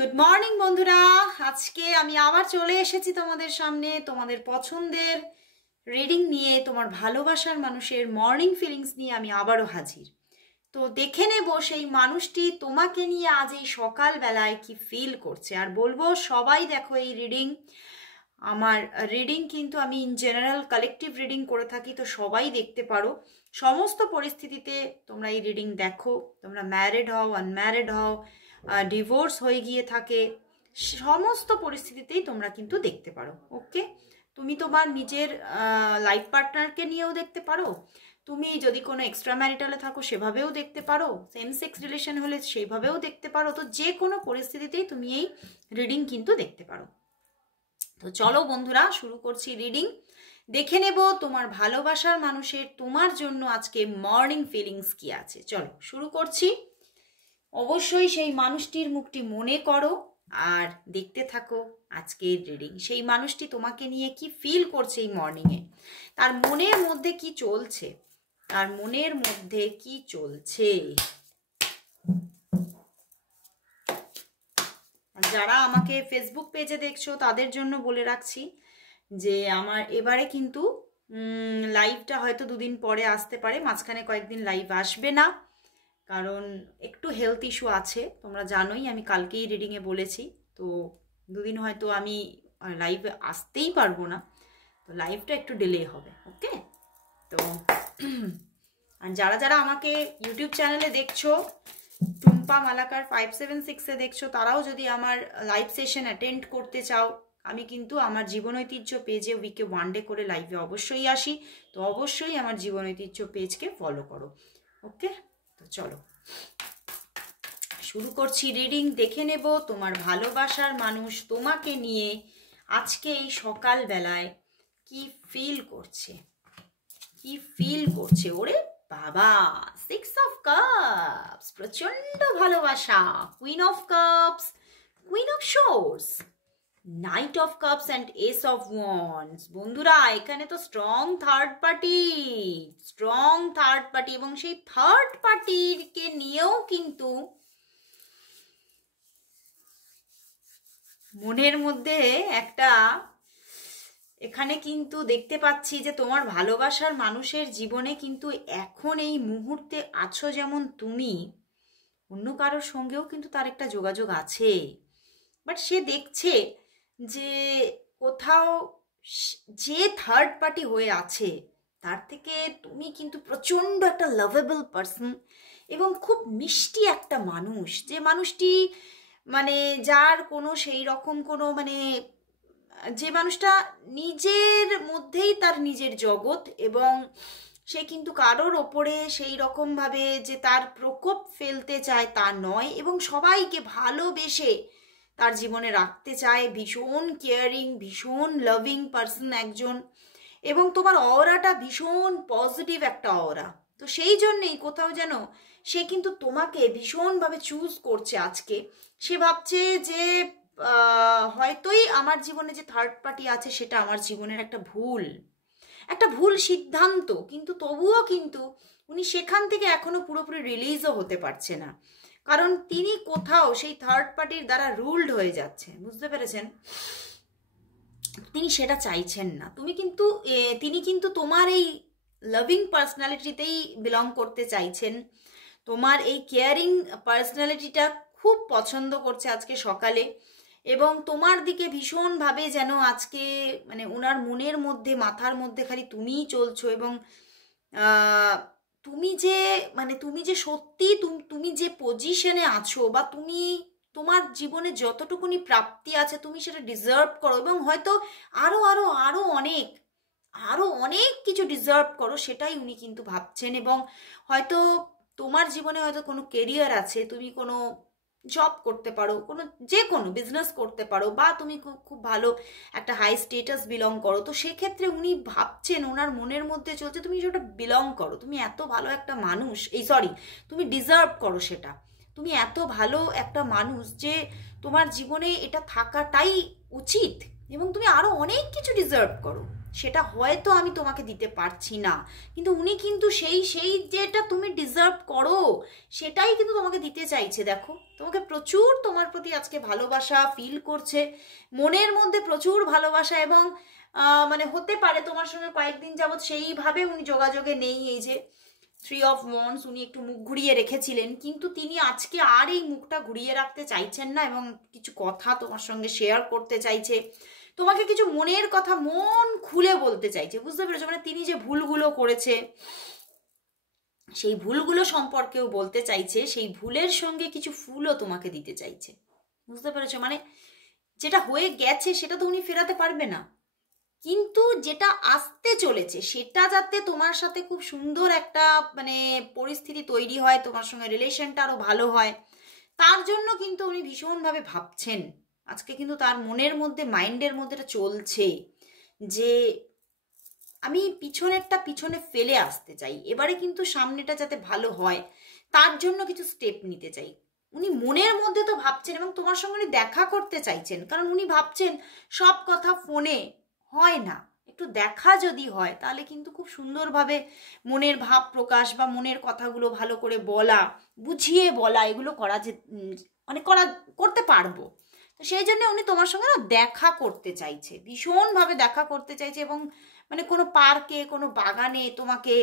Good morning বন্ধুরা, আজকে আমি আবার চলে এসেছি তোমাদের সামনে তোমাদের পছন্দের রিডিং নিয়ে। তোমার ভালোবাসার মানুষের মর্নিং ফিলিংস নিয়ে আমি আবারও হাজির। তো দেখে নেব সেই মানুষটি তোমাকে নিয়ে আজ এই সকালবেলায় কি ফিল করছে। আর বলবো সবাই দেখো এই রিডিং, আমার রিডিং কিন্তু আমি ইন জেনারেল কালেকটিভ রিডিং করে থাকি, তো সবাই দেখতে পারো। সমস্ত পরিস্থিতিতে তোমরা এই রিডিং দেখো, তোমরা ম্যারিড হও, আনম্যারিড হও, ডিভোর্স হয়ে গিয়ে থাকে, সমস্ত পরিস্থিতিতেই তোমরা কিন্তু দেখতে পারো। ওকে, তুমি তোমার নিজের লাইফ পার্টনারকে নিয়েও দেখতে পারো, তুমি যদি কোনো এক্সট্রা ম্যারিটালে থাকো সেভাবেও দেখতে পারো, সেম সেক্স রিলেশন হলে সেইভাবেও দেখতে পারো। তো যে কোনো পরিস্থিতিতেই তুমি এই রিডিং কিন্তু দেখতে পারো। তো চলো বন্ধুরা, শুরু করছি রিডিং। দেখে নেব তোমার ভালোবাসার মানুষের তোমার জন্য আজকে মর্নিং ফিলিংস কি আছে। চলো শুরু করছি। অবশ্যই সেই মানুষটির মুখটি মনে করো আর দেখতে থাকো আজকের রিডিং। সেই মানুষটি তোমাকে নিয়ে কি ফিল করছে এই মর্নিংয়ে, তার মনের মধ্যে কি চলছে, তার মনের মধ্যে কি চলছে। যারা আমাকে ফেসবুক পেজে দেখছো তাদের জন্য বলে রাখছি যে আমার এবারে কিন্তু লাইভটা হয়তো দুদিন পরে আসতে পারে, মাঝখানে কয়েকদিন লাইভ আসবে না, কারণ একটু হেলথ ইস্যু আছে। তোমরা জানোই আমি কালকেই রিডিংয়ে বলেছি, তো দুদিন হয়তো আমি লাইভে আসতেই পারবো না, তো লাইভটা একটু ডিলে হবে। ওকে, তো আর যারা যারা আমাকে ইউটিউব চ্যানেলে দেখছো, টুম্পা মালাকার 576-এ দেখছো, তারাও যদি আমার লাইভ সেশন অ্যাটেন্ড করতে চাও, আমি কিন্তু আমার জীবন ঐতিহ্য পেজে উইকে 1 ডে করে লাইভে অবশ্যই আসি, তো অবশ্যই আমার জীবন ঐতিহ্য পেজকে ফলো করো। ওকে, তো চলো শুরু করছি রিডিং। দেখে নেব তোমার ভালোবাসার মানুষ তোমাকে নিয়ে আজকে এই সকালবেলায় কি ফিল করছে, কি ফিল করছে। ওরে বাবা, 6 অফ কাপস, প্রচন্ড ভালোবাসা, queen of cups, queen of swords, night of cups and S of wands. বন্ধুরা এখানে তো স্ট্রং থার্ড পার্টি, এবং সেই থার্ড পার্টিকে নিয়েও কিন্তু মনের মধ্যে একটা, এখানে কিন্তু দেখতে পাচ্ছি যে তোমার ভালোবাসার মানুষের জীবনে কিন্তু এখন এই মুহূর্তে আছো যেমন তুমি, অন্য কারোর সঙ্গেও কিন্তু তার একটা যোগাযোগ আছে। বাট সে দেখছে যে কোথাও যে থার্ড পার্টি হয়ে আছে তার থেকে তুমি কিন্তু প্রচণ্ড একটা লাভেবল পার্সন এবং খুব মিষ্টি একটা মানুষ, যে মানুষটি মানে যার কোনো সেই রকম কোনো মানে যে মানুষটা নিজের মধ্যেই তার নিজের জগৎ, এবং সে কিন্তু কারোর ওপরে সেই রকমভাবে যে তার প্রকোপ ফেলতে চায় তা নয়, এবং সবাইকে ভালোবেসে তার জীবনে রাখতে চায়। ভীষণ কেয়ারিং, ভীষণ লাভিং পার্সন একজন, এবং তোমার অরাটা ভীষণ পজিটিভ একটা অরা। তো সেই জন্যেই কোথাও যেন সে কিন্তু তোমাকে ভীষণভাবে চুজ করছে আজকে। সে ভাবছে যে হয়তোই আমার জীবনে যে থার্ড পার্টি আছে সেটা আমার জীবনের একটা ভুল সিদ্ধান্ত, কিন্তু তবুও কিন্তু উনি সেখান থেকে এখনো পুরোপুরি রিলিজও হতে পারছে না, কারণ তিনি কোথাও সেই থার্ড পার্টির দ্বারা রুলড হয়ে যাচ্ছে। বুঝতে পেরেছেন? তিনি সেটা চাইছেন না। তিনি কিন্তু তোমার এই লাভিং পার্সোনালিটিতেই বিলং করতে চাইছেন, তোমার এই কেয়ারিং পার্সোনালিটিটা খুব পছন্দ করছে আজকে সকালে, এবং তোমার দিকে ভীষণভাবে যেন আজকে মানে ওনার মনের মধ্যে, মাথার মধ্যে খালি তুমিই চলছো, এবং তুমি যে সত্যি তুমি যে পজিশনে আছো, বা তোমার জীবনে যতটুকুনি প্রাপ্তি আছে তুমি সেটা ডিজার্ভ করো, এবং হয়তো আরো অনেক কিছু ডিজার্ভ করো, সেটাই উনি কিন্তু ভাবছেন। এবং হয়তো তোমার জীবনে হয়তো কোনো কেরিয়ার আছে, তুমি কোনো জব করতে পারো, যে কোনো বিজনেস করতে পারো, বা তুমি খুব ভালো একটা হাই স্টেটাস বিলং করো, তো সেক্ষেত্রে উনি ভাবছেন, ওনার মনের মধ্যে চলছে তুমি যেটা বিলং করো, তুমি এত ভালো একটা মানুষ, তুমি ডিজার্ভ করো সেটা, তুমি এত ভালো একটা মানুষ যে তোমার জীবনে এটা থাকাটাই উচিত, এবং তুমি আরো অনেক কিছু ডিজার্ভ করো। সেটা হয়তো আমি তোমাকে দিতে পারছি না, কিন্তু উনি কিন্তু সেই যেটা তুমি ডিজার্ভ করো সেটাই কিন্তু তোমাকে দিতে চাইছে। দেখো, তোমাকে প্রচুর তোমার প্রতি আজকে ভালোবাসা ফিল করছে, মনের মধ্যে প্রচুর ভালোবাসা, এবং মানে হতে পারে তোমার সঙ্গে কয়েকদিন যাবৎ সেইভাবে উনি যোগাযোগে নেই। এই যে 3 অফ ওয়ান্ডস, উনি একটু মুখ ঘুরিয়ে রেখেছিলেন, কিন্তু তিনি আজকে আর এই মুখটা ঘুরিয়ে রাখতে চাইছেন না, এবং কিছু কথা তোমার সঙ্গে শেয়ার করতে চাইছে, তোমাকে কিছু মনের কথা মন খুলে বলতে চাইছে। বুঝতে পেরেছো? মানে তিনি যে ভুলগুলো করেছে সেই ভুলগুলো সম্পর্কেও বলতে চাইছে, সেই ভুলের সঙ্গে কিছু ফুলও তোমাকে দিতে চাইছে। বুঝতে পেরেছো? মানে যেটা হয়ে গেছে সেটা তো উনি ফেরাতে পারবে না, কিন্তু যেটা আসতে চলেছে সেটা যাতে তোমার সাথে খুব সুন্দর একটা মানে পরিস্থিতি তৈরি হয়, তোমার সঙ্গে রিলেশনটা আরো ভালো হয়, তার জন্য কিন্তু উনি ভীষণভাবে ভাবছেন। আজকে কিন্তু তার মনের মধ্যে, মাইন্ডের মধ্যে এটা চলছে যে আমি পিছনে ফেলে আসতে চাই, এবারে কিন্তু সামনেটা যাতে ভালো হয় তার জন্য কিছু স্টেপ নিতে চাই। উনি মনের মধ্যে তো ভাবছেন, এবং তোমার সঙ্গে উনি দেখা করতে চাইছেন, কারণ উনি ভাবছেন সব কথা ফোনে হয় না, একটু দেখা যদি হয় তাহলে কিন্তু খুব সুন্দরভাবে মনের ভাব প্রকাশ বা মনের কথাগুলো ভালো করে বলা, বুঝিয়ে বলা, এগুলো করা যে মানে করতে পারবো। তো সেই জন্য উনি তোমার সঙ্গে না দেখা করতে চাইছে, ভীষণভাবে দেখা করতে চাইছে, এবং মানে কোনো পার্কে, কোনো বাগানে তোমাকে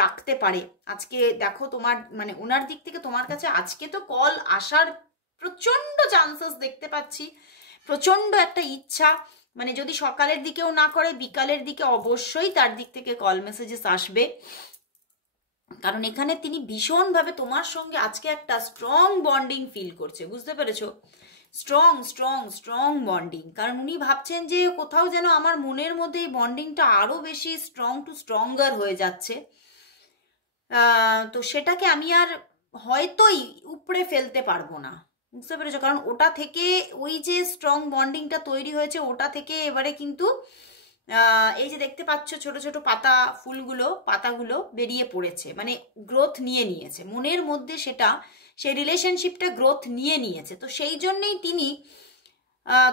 ডাকতে পারে। আজকে দেখো তোমার মানে ওনার দিক থেকে তোমার কাছে আজকে তো কল আসার প্রচণ্ড চান্সেস দেখতে পাচ্ছি, প্রচণ্ড একটা ইচ্ছা। মানে যদি সকালের দিকেও না করে বিকালের দিকে অবশ্যই তার দিক থেকে কল মেসেজেস আসবে, কারণ এখানে তিনি ভীষণভাবে তোমার সঙ্গে আজকে একটা স্ট্রং বন্ডিং ফিল করছে। বুঝতে পেরেছো? স্ট্রং স্ট্রং স্ট্রং বন্ডিং, কারণ উনি ভাবছেন যে কোথাও যেন আমার মনের মধ্যে এই বন্ডিংটা আরো বেশি স্ট্রং টু স্ট্রঙ্গার হয়ে যাচ্ছে। তো সেটাকে আমি আর হয়তোই উপড়ে ফেলতে পারবো না। বুঝতে পেরেছো? কারণ ওটা থেকে ওই যে স্ট্রং বন্ডিংটা তৈরি হয়েছে ওটা থেকে এবারে কিন্তু এই যে দেখতে পাচ্ছ ছোট ছোট পাতাগুলো বেরিয়ে পড়েছে, মানে গ্রোথ নিয়ে নিয়েছে মনের মধ্যে, সেই রিলেশনশিপটা গ্রোথ নিয়ে নিয়েছে। তো সেই জন্যেই তিনি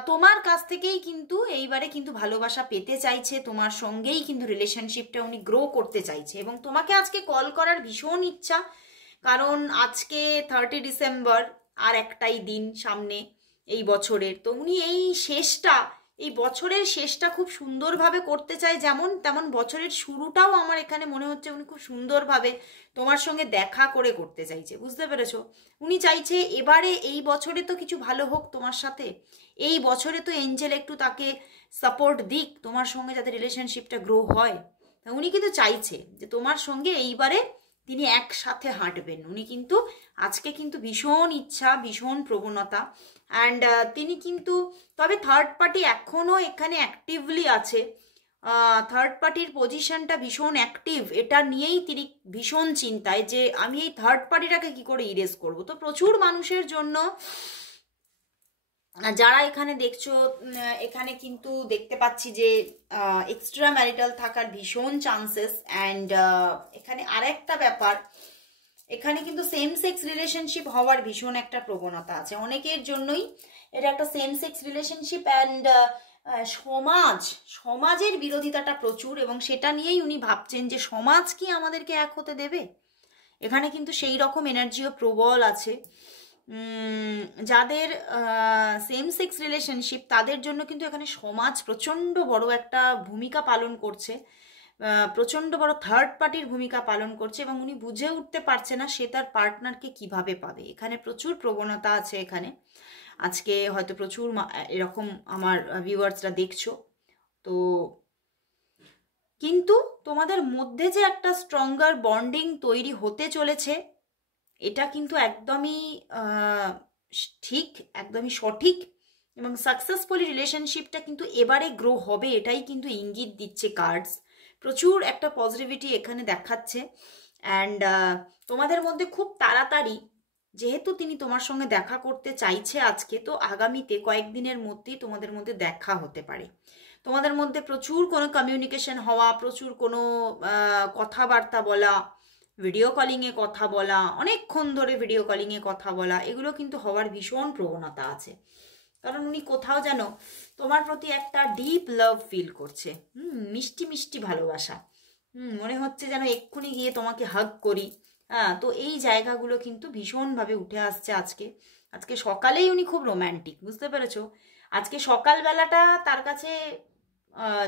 তোমার কাছ থেকেই কিন্তু এইবারে কিন্তু ভালোবাসা পেতে চাইছে, তোমার সঙ্গেই কিন্তু রিলেশনশিপটা উনি গ্রো করতে চাইছে, এবং তোমাকে আজকে কল করার ভীষণ ইচ্ছা, কারণ আজকে 30 ডিসেম্বর, আর একটাই দিন সামনে এই বছরের। তো উনি এই বছরের শেষটা খুব সুন্দরভাবে করতে চায়, যেমন তেমন বছরের শুরুটাও আমার এখানে মনে হচ্ছে উনি খুব সুন্দরভাবে তোমার সঙ্গে দেখা করে করতে চাইছে। বুঝতে পেরেছো? উনি চাইছে এবারে এই বছরে তো কিছু ভালো হোক তোমার সাথে, এই বছরে তো এঞ্জেল একটু তাকে সাপোর্ট দিক, তোমার সঙ্গে যাতে রিলেশনশিপটা গ্রো হয়। তা উনি কিন্তু চাইছে যে তোমার সঙ্গে এইবারে তিনি একসাথে হাঁটবেন। উনি কিন্তু আজকে কিন্তু ভীষণ ইচ্ছা, ভীষণ প্রবণতা, অ্যান্ড তিনি কিন্তু, তবে থার্ড পার্টি এখনও এখানে অ্যাক্টিভলি আছে, থার্ড পার্টির পজিশনটা ভীষণ অ্যাক্টিভ, এটা নিয়েই তিনি ভীষণ চিন্তায় যে আমি এই থার্ড পার্টিটাকে কি করে ইরেজ করব। তো প্রচুর মানুষের জন্য যারা এখানে দেখছো, এখানে কিন্তু দেখতে পাচ্ছি যে এক্সট্রা ম্যারিটাল থাকার ভীষণ চান্সেস, অ্যান্ড এখানে আরেকটা ব্যাপার, এখানে কিন্তু সেম সেক্স রিলেশনশিপ হওয়ার ভীষণ একটা প্রবণতা আছে অনেকের জন্যই। এটা একটা সেম সেক্স রিলেশনশিপ, অ্যান্ড সমাজের বিরোধিতাটা প্রচুর, এবং সেটা নিয়েই উনি ভাবছেন যে সমাজ কি আমাদেরকে এক হতে দেবে। এখানে কিন্তু সেই রকম এনার্জিও প্রবল আছে। যাদের সেম সেক্স রিলেশনশিপ তাদের জন্য কিন্তু এখানে সমাজ প্রচণ্ড বড় একটা ভূমিকা পালন করছে, প্রচণ্ড বড় থার্ড পার্টির ভূমিকা পালন করছে, এবং উনি বুঝে উঠতে পারছে না সে তার পার্টনারকে কিভাবে পাবে। এখানে প্রচুর প্রবণতা আছে। এখানে আজকে হয়তো প্রচুর এরকম আমার ভিউয়ার্সরা দেখছো, তো কিন্তু তোমাদের মধ্যে যে একটা স্ট্রঙ্গার বন্ডিং তৈরি হতে চলেছে এটা কিন্তু একদমই ঠিক, একদমই সঠিক, এবং সাকসেসফুলি রিলেশনশিপটা কিন্তু এবারে গ্রো হবে, এটাই কিন্তু ইঙ্গিত দিচ্ছে কার্ডস। প্রচুর একটা পজিটিভিটি এখানে দেখাচ্ছে, অ্যান্ড তোমাদের মধ্যে খুব তাড়াতাড়ি, যেহেতু তিনি তোমার সঙ্গে দেখা করতে চাইছে আজকে, তো আগামীতে কয়েকদিনের মধ্যেই তোমাদের মধ্যে দেখা হতে পারে। তোমাদের মধ্যে প্রচুর কোনো কমিউনিকেশন হওয়া, প্রচুর কোনো কথাবার্তা বলা, ভিডিও কলিংয়ে কথা বলা, অনেকক্ষণ ধরে ভিডিও কলিংয়ে কথা বলা, এগুলো কিন্তু হওয়ার ভীষণ প্রবণতা আছে। কারণ উনি কোথাও যেন তোমার প্রতি একটা ডিপ লাভ ফিল করছে। মিষ্টি মিষ্টি ভালোবাসা। মনে হচ্ছে যেন এক্ষুনি গিয়ে তোমাকে হাগ করি। হ্যাঁ, তো এই জায়গাগুলো কিন্তু ভীষণভাবে উঠে আসছে আজকে। আজকে সকালেই উনি খুব রোম্যান্টিক, বুঝতে পেরেছো? আজকে সকালবেলাটা তার কাছে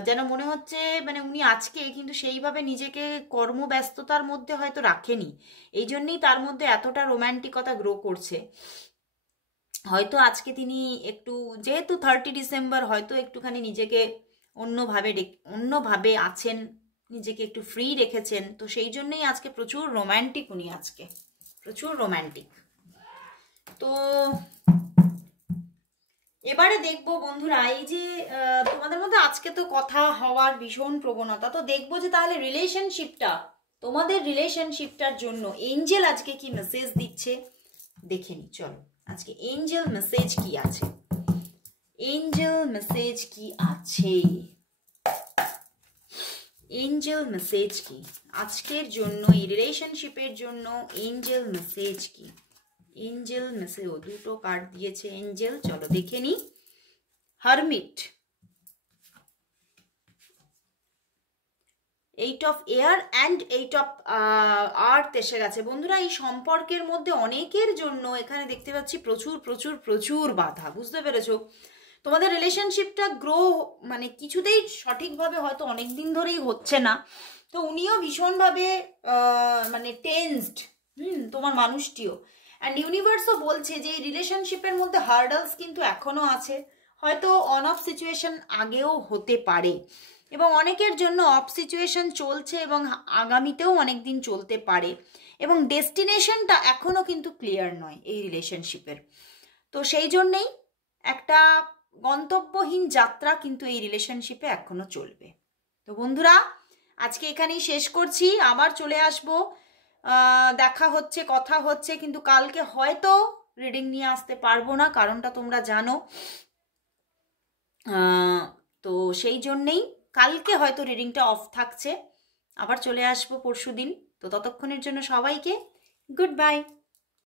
যেন মনে হচ্ছে মানে উনি আজকে কিন্তু সেইভাবে নিজেকে কর্মব্যস্ততার মধ্যে হয়তো রাখেনি, এই জন্যেই তার মধ্যে এতটা রোম্যান্টিকতা গ্রো করছে। হয়তো আজকে তিনি একটু, যেহেতু 30 ডিসেম্বর, হয়তো একটুখানি নিজেকে অন্যভাবে আছেন, নিজেকে একটু ফ্রি রেখেছেন, তো সেই জন্যই আজকে প্রচুর রোম্যান্টিক উনি, আজকে প্রচুর রোম্যান্টিক। তো এবারে দেখবো বন্ধুরা, এই যে তোমাদের মধ্যে আজকে তো কথা হওয়ার ভীষণ প্রবণতা, তো দেখবো যে তাহলে রিলেশনশিপটা, তোমাদের রিলেশনশিপটার জন্য এঞ্জেল আজকে কি মেসেজ দিচ্ছে দেখে নি। চলো আজকে এঞ্জেল মেসেজ কি আছে, এঞ্জেল মেসেজ কি আছে, এঞ্জেল মেসেজ কি আজকের জন্য, এই রিলেশনশিপের জন্য এঞ্জেল মেসেজ কি। এঞ্জেল মেসেজ, ও দুটো কার্ড দিয়েছে এঞ্জেল, চলো দেখে নি। Hermit, 8 of air and 8 of earth এসে গেছে। বন্ধুরা, এই সম্পর্কের মধ্যে অনেকের জন্য এখানে দেখতে পাচ্ছি প্রচুর প্রচুর প্রচুর বাধা, বুঝতে পেরেছো? তোমাদের রিলেশনশিপটা গ্রো মানে কিছুতেই সঠিকভাবে হয়তো অনেক দিন ধরেই হচ্ছে না, তো উনিও ভীষণভাবে মানে টেন্সড, তোমার মানুষটিও। অ্যান্ড ইউনিভার্সও বলছে যে এই রিলেশনশিপের মধ্যে হার্ডলস কিন্তু এখনো আছে, হয়তো অন অফ সিচুয়েশন আগেও হতে পারে, এবং অনেকের জন্য অফ সিচুয়েশন চলছে এবং আগামীতেও অনেক দিন চলতে পারে, এবং ডেস্টিনেশনটা এখনো কিন্তু ক্লিয়ার নয় এই রিলেশনশিপের। তো সেই জন্যেই একটা গন্তব্যহীন যাত্রা কিন্তু এই রিলেশনশিপে এখনো চলবে। তো বন্ধুরা, আজকে এখানেই শেষ করছি, আবার চলে আসব, দেখা হচ্ছে, কথা হচ্ছে, কিন্তু কালকে হয়তো রিডিং নিয়ে আসতে পারবো না, কারণটা তোমরা জানো। তো সেই জন্যেই কালকে হয়তো রিডিংটা অফ থাকছে, আবার চলে আসবো পরশুদিন। তো ততক্ষণের জন্য সবাইকে গুড বাই।